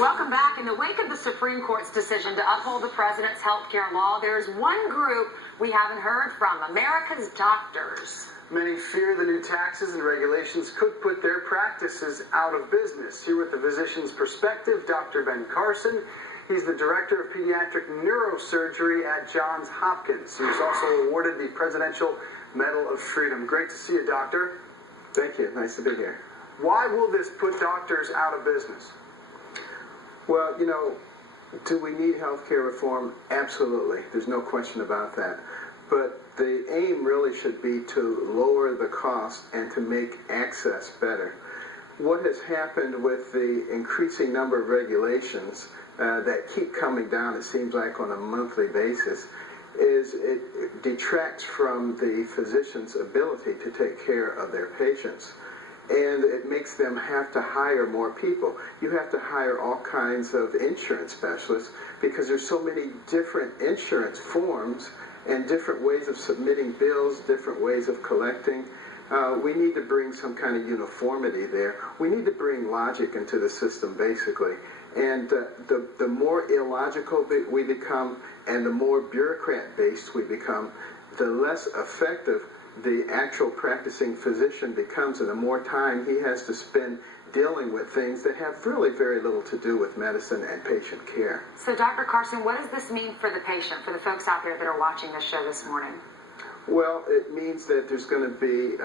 Welcome back. In the wake of the Supreme Court's decision to uphold the president's health care law, there's one group we haven't heard from: America's doctors. Many fear the new taxes and regulations could put their practices out of business. Here with the physician's perspective, Dr. Ben Carson. He's the director of pediatric neurosurgery at Johns Hopkins. He was also awarded the Presidential Medal of Freedom. Great to see you, doctor. Thank you. Nice to be here. Why will this put doctors out of business? Well, do we need health care reform? Absolutely. There's no question about that. But the aim really should be to lower the cost and to make access better. What has happened with the increasing number of regulations that keep coming down, it seems like on a monthly basis, is it detracts from the physician's ability to take care of their patients. And it makes them have to hire more people. You have to hire all kinds of insurance specialists because there's so many different insurance forms and different ways of submitting bills, different ways of collecting. We need to bring some kind of uniformity there. We need to bring logic into the system, basically. And the more illogical we become and the more bureaucrat-based we become, the less effective the actual practicing physician becomes, and the more time he has to spend dealing with things that have really very little to do with medicine and patient care. So, Dr. Carson, what does this mean for the patient, for the folks out there that are watching this show this morning? Well, it means that there's going to be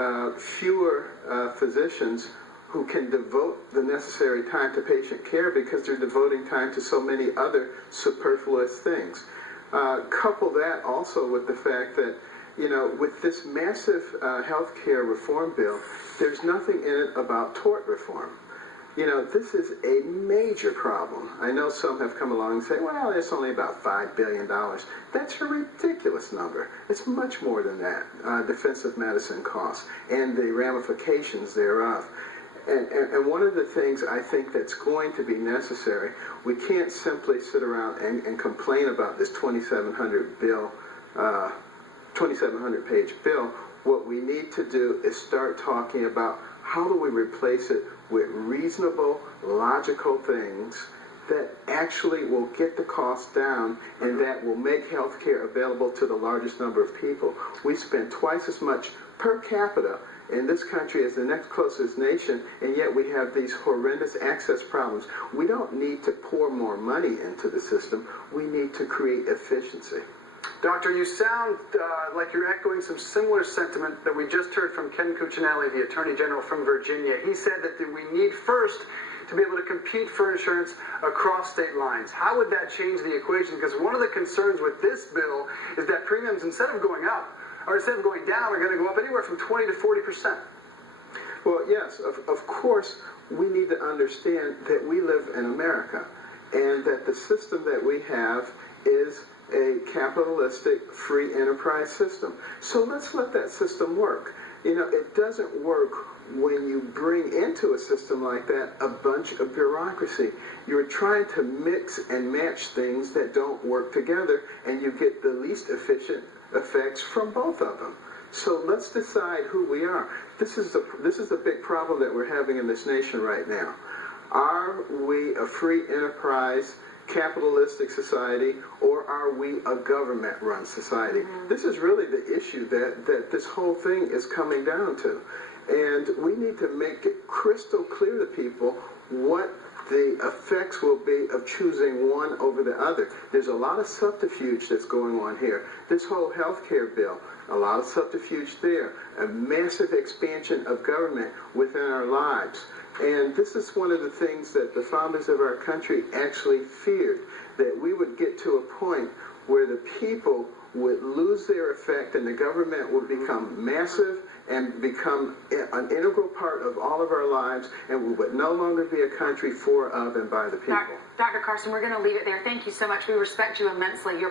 fewer physicians who can devote the necessary time to patient care because they're devoting time to so many other superfluous things. Couple that also with the fact that with this massive health care reform bill, there's nothing in it about tort reform. This is a major problem. I know some have come along and say, well, it's only about $5 billion. That's a ridiculous number. It's much more than that, defensive medicine costs and the ramifications thereof. And one of the things I think that's going to be necessary, we can't simply sit around and complain about this 2,700 page bill. What we need to do is start talking about how do we replace it with reasonable, logical things that actually will get the cost down and that will make health care available to the largest number of people. We spend twice as much per capita in this country as the next closest nation, and yet we have these horrendous access problems. We don't need to pour more money into the system. We need to create efficiency. Doctor, you sound like you're echoing some similar sentiment that we just heard from Ken Cuccinelli, the Attorney General from Virginia. He said that we need first to be able to compete for insurance across state lines. How would that change the equation? Because one of the concerns with this bill is that premiums, instead of going up, or instead of going down, are going to go up anywhere from 20 to 40%. Well, yes, of course, we need to understand that we live in America and that the system that we have is a capitalistic free enterprise system. So let's let that system work. It doesn't work when you bring into a system like that a bunch of bureaucracy. You're trying to mix and match things that don't work together, and you get the least efficient effects from both of them. So let's decide who we are. This is a big problem that we're having in this nation right now. Are we a free enterprise capitalistic society, or are we a government-run society? Mm-hmm. This is really the issue that this whole thing is coming down to. And we need to make it crystal clear to people what the effects will be of choosing one over the other. There's a lot of subterfuge that's going on here. This whole health care bill, a lot of subterfuge there, a massive expansion of government within our lives. And this is one of the things that the founders of our country actually feared, that we would get to a point where the people would lose their effect and the government would become massive and become an integral part of all of our lives, and we would no longer be a country for, of, and by the people. Dr. Carson, we're going to leave it there. Thank you so much. We respect you immensely. Your